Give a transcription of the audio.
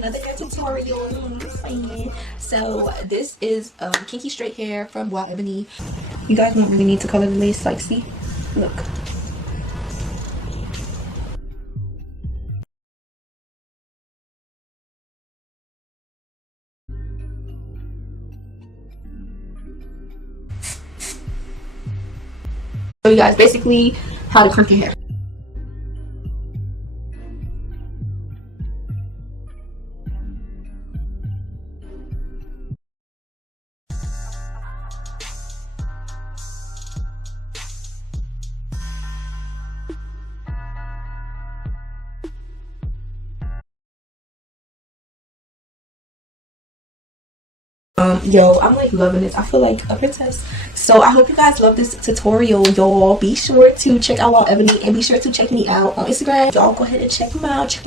another hair tutorial. So this is kinky straight hair from WoWEbony. You guys don't really need to color the lace, like see, look. So you guys, basically how to crimp your hair. Yo, I'm like loving this. I feel like a princess. So I hope you guys love this tutorial, y'all. Be sure to check out WoWEbony and be sure to check me out on Instagram. Y'all go ahead and check them out.